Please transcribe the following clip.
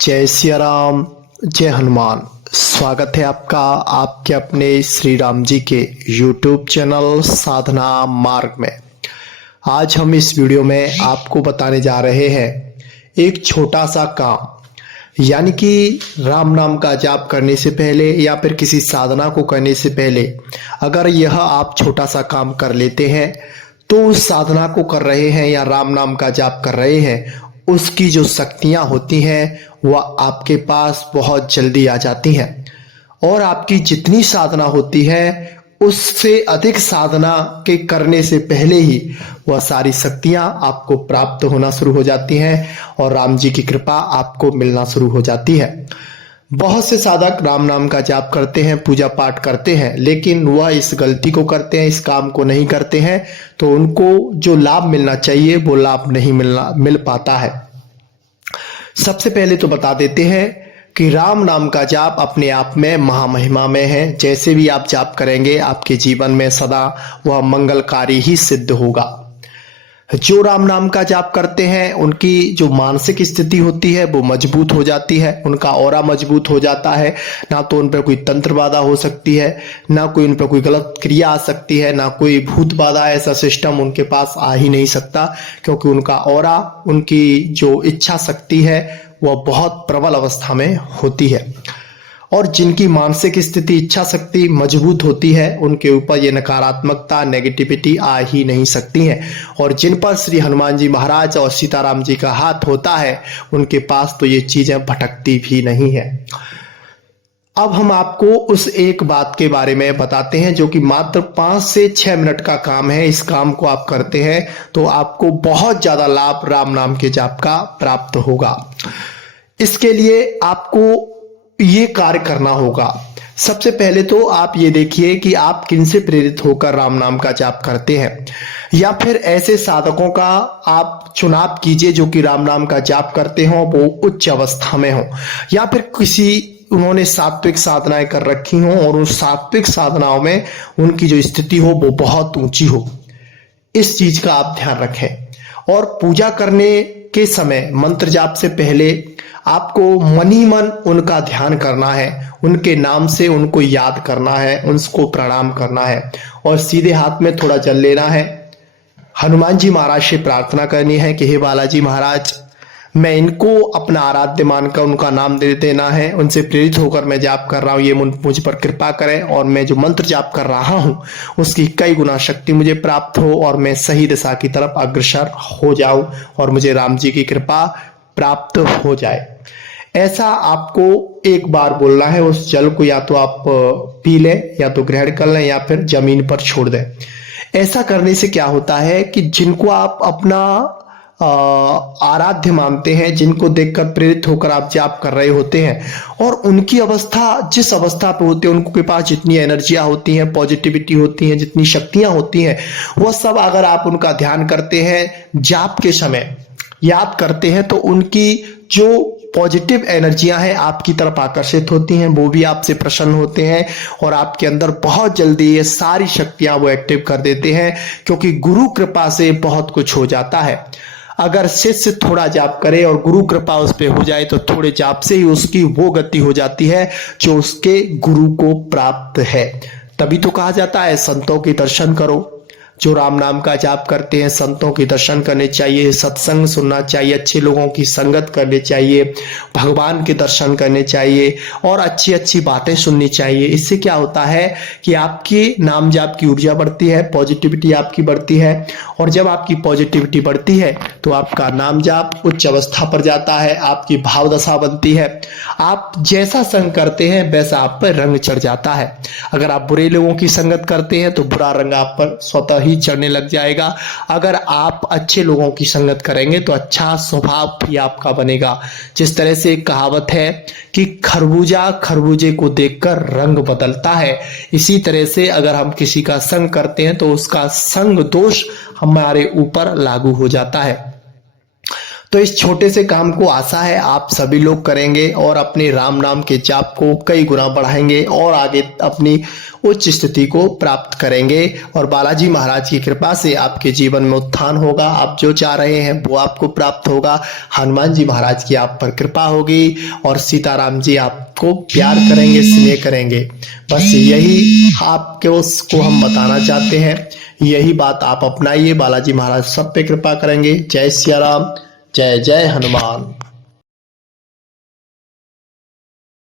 जय सिया राम, जय हनुमान। स्वागत है आपका आपके अपने श्री राम जी के YouTube चैनल साधना मार्ग में। आज हम इस वीडियो में आपको बताने जा रहे हैं एक छोटा सा काम, यानी कि राम नाम का जाप करने से पहले या फिर किसी साधना को करने से पहले अगर यह आप छोटा सा काम कर लेते हैं तो उस साधना को कर रहे हैं या राम नाम का जाप कर रहे हैं, उसकी जो शक्तियां होती हैं वह आपके पास बहुत जल्दी आ जाती हैं और आपकी जितनी साधना होती है उससे अधिक साधना के करने से पहले ही वह सारी शक्तियां आपको प्राप्त होना शुरू हो जाती हैं और राम जी की कृपा आपको मिलना शुरू हो जाती है। बहुत से साधक राम नाम का जाप करते हैं, पूजा पाठ करते हैं, लेकिन वह इस गलती को करते हैं, इस काम को नहीं करते हैं, तो उनको जो लाभ मिलना चाहिए वो लाभ नहीं मिल पाता है। सबसे पहले तो बता देते हैं कि राम नाम का जाप अपने आप में महामहिमा में है। जैसे भी आप जाप करेंगे आपके जीवन में सदा वह मंगलकारी ही सिद्ध होगा। जो राम नाम का जाप करते हैं उनकी जो मानसिक स्थिति होती है वो मजबूत हो जाती है, उनका ऑरा मजबूत हो जाता है। ना तो उन पर कोई तंत्र बाधा हो सकती है, ना कोई उन पर कोई गलत क्रिया आ सकती है, ना कोई भूत बाधा, ऐसा सिस्टम उनके पास आ ही नहीं सकता, क्योंकि उनका ऑरा, उनकी जो इच्छा शक्ति है वह बहुत प्रबल अवस्था में होती है। और जिनकी मानसिक स्थिति, इच्छा शक्ति मजबूत होती है उनके ऊपर ये नकारात्मकता, नेगेटिविटी आ ही नहीं सकती है। और जिन पर श्री हनुमान जी महाराज और सीताराम जी का हाथ होता है उनके पास तो ये चीजें भटकती भी नहीं है। अब हम आपको उस एक बात के बारे में बताते हैं जो कि मात्र 5 से 6 मिनट का काम है। इस काम को आप करते हैं तो आपको बहुत ज्यादा लाभ राम नाम के जाप का प्राप्त होगा। इसके लिए आपको ये कार्य करना होगा। सबसे पहले तो आप ये देखिए कि आप किन से प्रेरित होकर राम नाम का जाप करते हैं, या फिर ऐसे साधकों का आप चुनाव कीजिए जो कि राम नाम का जाप करते हो, वो उच्च अवस्था में हो, या फिर किसी उन्होंने सात्विक साधनाएं कर रखी हो और उस सात्विक साधनाओं में उनकी जो स्थिति हो वो बहुत ऊंची हो। इस चीज का आप ध्यान रखें। और पूजा करने के समय मंत्र जाप से पहले आपको मन ही मन उनका ध्यान करना है, उनके नाम से उनको याद करना है, उनको प्रणाम करना है और सीधे हाथ में थोड़ा जल लेना है। हनुमान जी महाराज से प्रार्थना करनी है कि हे बालाजी महाराज, मैं इनको अपना आराध्य मानकर उनका नाम दे देना है, उनसे प्रेरित होकर मैं जाप कर रहा हूँ, ये मुझ पर कृपा करें और मैं जो मंत्र जाप कर रहा हूँ उसकी कई गुना शक्ति मुझे प्राप्त हो और मैं सही दिशा की तरफ अग्रसर हो जाऊं और मुझे राम जी की कृपा प्राप्त हो जाए। ऐसा आपको एक बार बोलना है। उस जल को या तो आप पी लें, या तो ग्रहण कर लें, या फिर जमीन पर छोड़ दें। ऐसा करने से क्या होता है कि जिनको आप अपना आराध्य मानते हैं, जिनको देखकर प्रेरित होकर आप जाप कर रहे होते हैं और उनकी अवस्था जिस अवस्था पे होते हैं, उनके पास जितनी एनर्जियां होती हैं, पॉजिटिविटी होती हैं, जितनी शक्तियां होती हैं, वह सब अगर आप उनका ध्यान करते हैं, जाप के समय याद करते हैं, तो उनकी जो पॉजिटिव एनर्जियां हैं आपकी तरफ आकर्षित होती हैं, वो भी आपसे प्रसन्न होते हैं और आपके अंदर बहुत जल्दी ये सारी शक्तियां वो एक्टिव कर देते हैं, क्योंकि गुरु कृपा से बहुत कुछ हो जाता है। अगर शिष्य थोड़ा जाप करे और गुरु कृपा उस पर हो जाए तो थोड़े जाप से ही उसकी वो गति हो जाती है जो उसके गुरु को प्राप्त है। तभी तो कहा जाता है संतों के दर्शन करो। जो राम नाम का जाप करते हैं संतों के दर्शन करने चाहिए, सत्संग सुनना चाहिए, अच्छे लोगों की संगत करनी चाहिए, भगवान के दर्शन करने चाहिए और अच्छी अच्छी बातें सुननी चाहिए। इससे क्या होता है कि आपकी नाम जाप की ऊर्जा बढ़ती है, पॉजिटिविटी आपकी बढ़ती है और जब आपकी पॉजिटिविटी बढ़ती है तो आपका नाम जाप उच्च अवस्था पर जाता है, आपकी भाव दशा बनती है। आप जैसा संग करते हैं वैसा आप पर रंग चढ़ जाता है। अगर आप बुरे लोगों की संगत करते हैं तो बुरा रंग आप पर स्वतः ही चढ़ने लग जाएगा। अगर आप अच्छे लोगों की संगत करेंगे तो अच्छा स्वभाव भी आपका बनेगा। जिस तरह से एक कहावत है कि खरबूजा खरबूजे को देखकर रंग बदलता है, इसी तरह से अगर हम किसी का संग करते हैं तो उसका संग दोष हमारे ऊपर लागू हो जाता है। तो इस छोटे से काम को आशा है आप सभी लोग करेंगे और अपने राम नाम के जाप को कई गुना बढ़ाएंगे और आगे अपनी उच्च स्थिति को प्राप्त करेंगे और बालाजी महाराज की कृपा से आपके जीवन में उत्थान होगा। आप जो चाह रहे हैं वो आपको प्राप्त होगा। हनुमान जी महाराज की आप पर कृपा होगी और सीताराम जी आपको प्यार करेंगे, स्नेह करेंगे। बस यही आपको उसको हम बताना चाहते हैं। यही बात आप अपनाइए, बालाजी महाराज सब पे कृपा करेंगे। जय सिया राम, जय जय हनुमान।